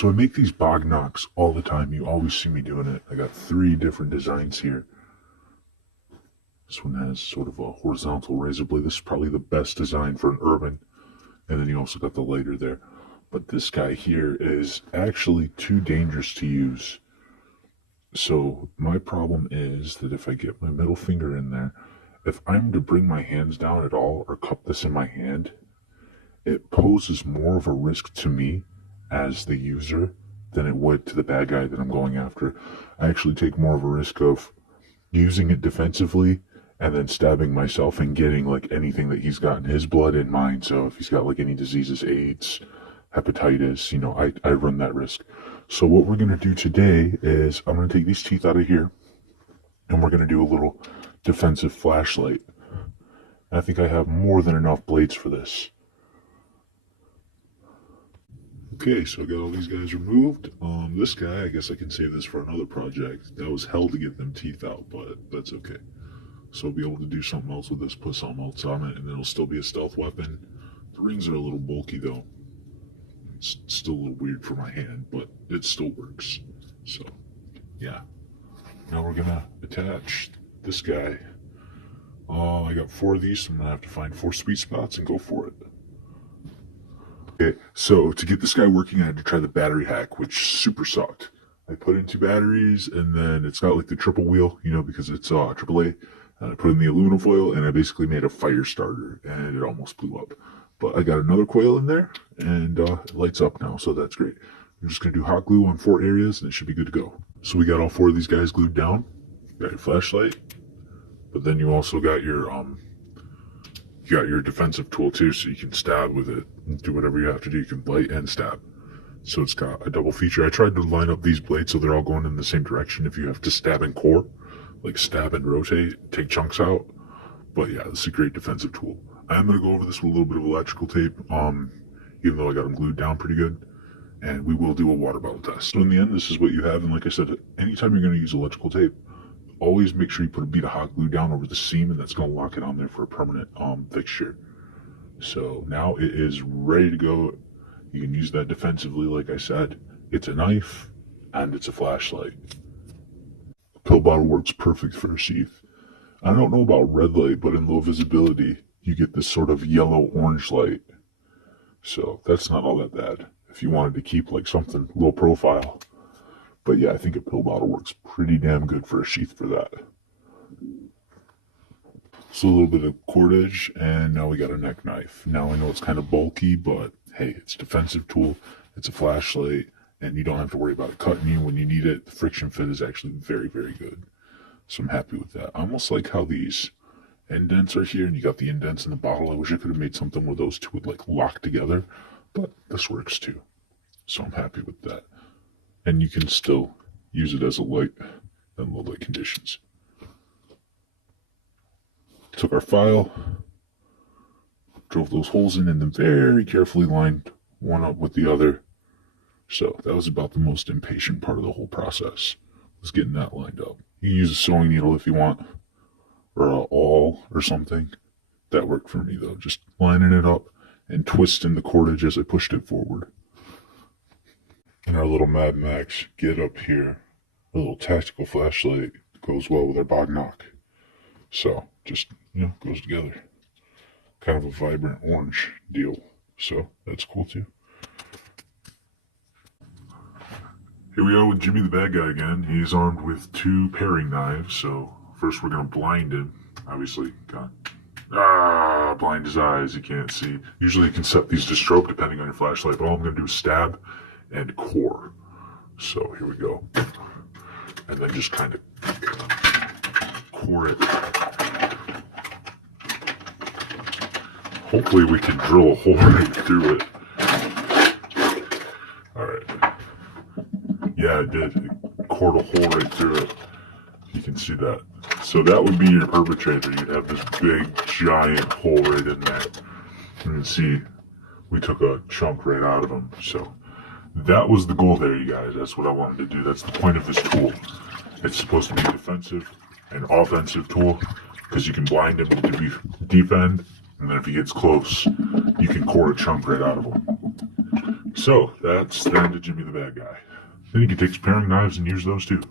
So I make these bog knocks all the time. You always see me doing it. I got 3 different designs here. This one has sort of a horizontal razor blade. This is probably the best design for an urban. And then you also got the lighter there. But this guy here is actually too dangerous to use. So my problem is that if I get my middle finger in there, if I'm to bring my hands down at all or cup this in my hand, it poses more of a risk to me as the user than it would to the bad guy that I'm going after. I actually take more of a risk of using it defensively and then stabbing myself and getting like anything that he's got in his blood in mine. So if he's got like any diseases, AIDS, hepatitis, I run that risk. So what we're going to do today is I'm going to take these teeth out of here and we're going to do a little defensive flashlight. I think I have more than enough blades for this. Okay, so I got all these guys removed. This guy, I guess I can save this for another project. That was hell to get them teeth out, but that's okay. So I'll be able to do something else with this, put something else on it, and it'll still be a stealth weapon. The rings are a little bulky though. It's still a little weird for my hand, but it still works. So, yeah. Now we're gonna attach this guy. Oh, I got 4 of these, so I'm gonna have to find 4 sweet spots and go for it. Okay, so to get this guy working, I had to try the battery hack, which super sucked. I put in 2 batteries, and then it's got like the triple wheel, because it's AAA. And I put in the aluminum foil, and I basically made a fire starter, and it almost blew up. But I got another coil in there, and it lights up now, so that's great. I'm just going to do hot glue on 4 areas, and it should be good to go. So we got all 4 of these guys glued down. You got your flashlight, but then you also got your defensive tool too, so you can stab with it and do whatever you have to do. You can light and stab. So it's got a double feature. I tried to line up these blades so they're all going in the same direction if you have to stab and core. Like stab and rotate, take chunks out. But yeah, this is a great defensive tool. I'm going to go over this with a little bit of electrical tape, even though I got them glued down pretty good. And we will do a water bottle test. So in the end, this is what you have. And like I said, anytime you're going to use electrical tape, always make sure you put a bead of hot glue down over the seam, and that's going to lock it on there for a permanent fixture. So now it is ready to go. You can use that defensively, like I said. It's a knife, and it's a flashlight. A pill bottle works perfect for a sheath. I don't know about red light, but in low visibility, you get this sort of yellow-orange light. So that's not all that bad if you wanted to keep like something low profile. But yeah, I think a pill bottle works pretty damn good for a sheath for that. So a little bit of cordage, and now we got a neck knife. Now I know it's kind of bulky, but hey, it's a defensive tool. It's a flashlight, and you don't have to worry about it cutting you when you need it. The friction fit is actually very, very good. So I'm happy with that. I almost like how these indents are here, and you got the indents in the bottle. I wish I could have made something where those two would like lock together, but this works too. So I'm happy with that. And you can still use it as a light in low light conditions. Took our file, drove those holes in, and then very carefully lined one up with the other. So that was about the most impatient part of the whole process, was getting that lined up. You can use a sewing needle if you want, or a awl or something. That worked for me though, just lining it up and twisting the cordage as I pushed it forward. And our little Mad Max get up here, a little tactical flashlight goes well with our bog knock. So just, goes together. Kind of a vibrant orange deal. So that's cool too. Here we are with Jimmy the bad guy again. He's armed with 2 paring knives. So first we're going to blind him. Obviously, blind his eyes. He can't see. Usually you can set these to strobe depending on your flashlight. But all I'm going to do is stab and core. So here we go. And then just kind of core it. Hopefully we can drill a hole right through it. Alright. Yeah, it did. It cored a hole right through it. You can see that. So that would be your perpetrator. You'd have this big, giant hole right in there. You can see we took a chunk right out of him. So that was the goal there, you guys. That's what I wanted to do. That's the point of this tool. It's supposed to be a defensive and offensive tool because you can blind him to defend, and then if he gets close, you can core a chunk right out of him. So that's the end of Jimmy the Bad Guy. Then you can take his paring knives and use those too.